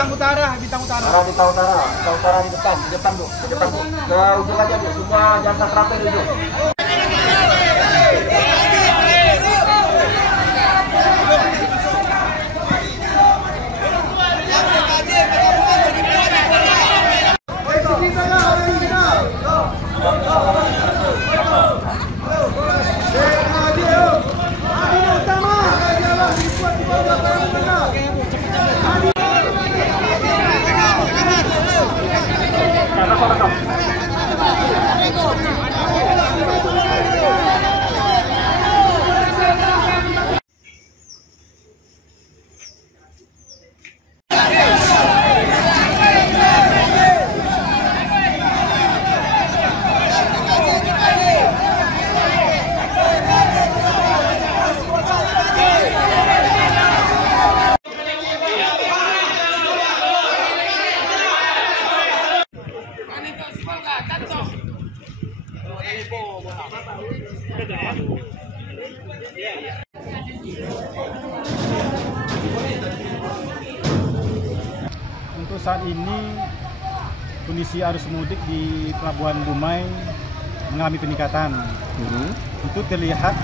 Bintang Utara, Bintang Utara. Arah Bintang Utara, Bintang Utara di depan Bu, di depan Bu. Ke ujung aja Bu, semua jangan terapi di ujung. Untuk saat ini kondisi arus mudik di Pelabuhan Dumai mengalami peningkatan. Itu terlihat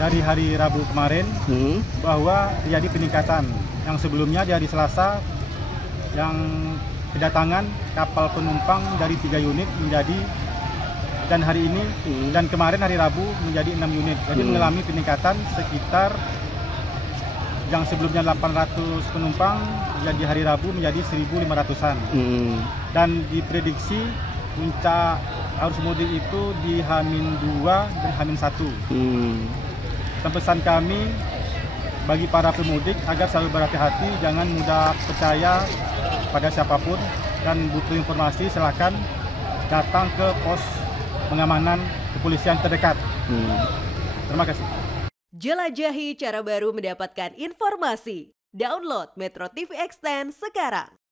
dari hari Rabu kemarin bahwa terjadi peningkatan. Yang sebelumnya di hari Selasa yang kedatangan kapal penumpang dari 3 unit menjadi, dan hari ini dan kemarin hari Rabu menjadi 6 unit. Jadi mengalami peningkatan sekitar yang sebelumnya 800 penumpang jadi hari Rabu menjadi 1.500-an. Dan diprediksi puncak arus mudik itu di H-2 dan H-1. Dan pesan kami bagi para pemudik agar selalu berhati-hati, jangan mudah percaya pada siapapun, dan butuh informasi silakan datang ke pos pengamanan kepolisian terdekat. Terima kasih. Jelajahi cara baru mendapatkan informasi. Download Metro TV Extend sekarang.